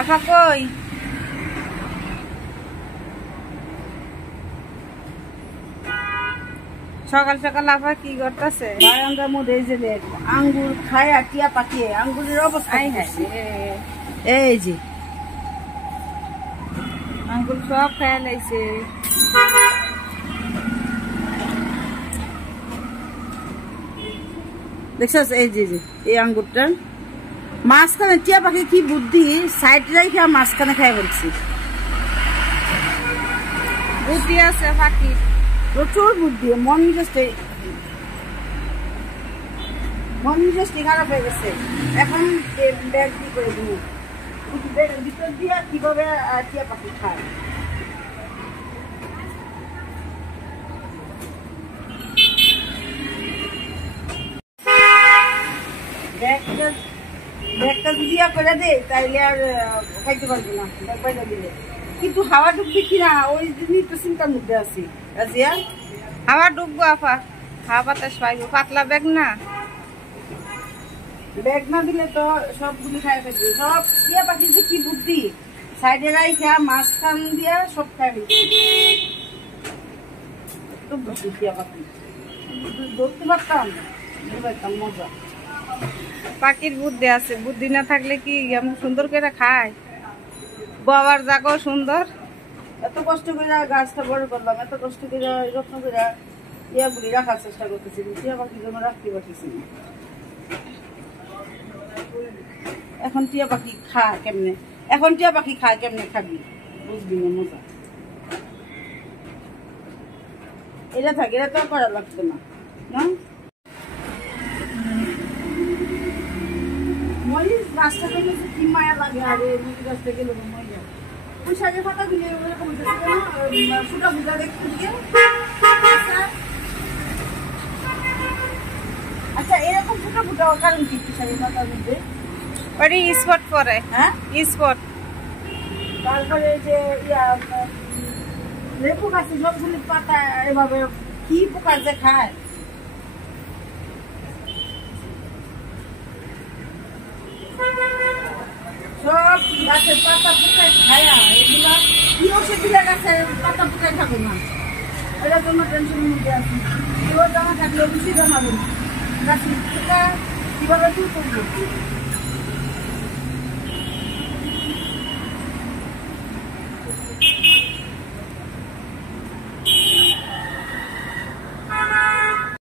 আপা কই? সকাল সকাল আপা কি করতেছে? বারান্দার মধ্যে এই যে আঙ্গুর খায় আর টিয়া পাকিয়ে আঙ্গুরের অবস্থা এই যে আঙ্গুর সব খেয়ে লাইছে। দেখছস এই যে এই আঙ্গুরটা মাঝখানে টিয়া পাখি কি বুদ্ধি সাইড রেখে মাঝখানে খাই বলছি। বুদ্ধি আছে পাখি, প্রচুর বুদ্ধি। মন মেজাজটি খারাপ হয়ে গেছে। এখন ব্যাগ কি করে দিব, ব্যাগের ভিতর দিয়ে কিভাবে টিয়া পাখি খায়। ব্যাগটা যদি করে দে তাইলে আর খাইতে পারবো না ব্যাগ বাইরে দিলে। কিন্তু হাওয়া ঢুকবে কিনা ওই জন্যই তো চিন্তার মধ্যে আছি। রাজিয়া হাওয়া ঢুকবো আপা, হাওয়া বাতাস পাইবো, পাতলা ব্যাগ না। ব্যাগ না দিলে তো সবগুলি খাই ফেলবে। সব টিয়া পাখির যে কি বুদ্ধি, সাইডে রাইখা মাঝখান দিয়া সব খাই ফেলছে। একটু বুদ্ধি টিয়া পাখি ধরতে পারতাম, মজা। পাখির বুদ্ধি আছে, বুদ্ধি না থাকলে কি এমন সুন্দর করে খায়? বাবার জায়গাও সুন্দর। এত কষ্ট করে গাছটা বড় করলাম, এত কষ্ট করে যত্ন করে ইয়াগুলি রাখার চেষ্টা করতেছি, টিয়া পাখি যেন রাখতে পারতেছি না। এখন টিয়া পাখি খায় কেমনে, খাবি বুঝবি না মজা। এটা থাকে, এটা তো করা লাগতো না। মরিচ গাছটা থেকে কি মায়া লাগে, আর মরিচ গাছটা গেলে মরিয়া ওই শাকের পাতা গুলি ওরকম ফুটা ফুটা দেখতে দিয়ে। আচ্ছা এরকম ফুটা ফুটা কারণ কি শাকের পাতার মধ্যে? ওই স্পট পরে, হ্যাঁ স্পট। তারপরে যে লেবু গাছে সবগুলি পাতা এভাবে কি পোকা যে খায়। সব গাছের পাতা পোকায় খায়, এগুলা কি ওষুধ দিলে গাছের পাতা পোকায় থাকো না। এটার জন্য টেনশনের মধ্যে আছি। এবার জামা থাকলে বেশি জানাবেন গাছের পোকা কিভাবে দূর করবো।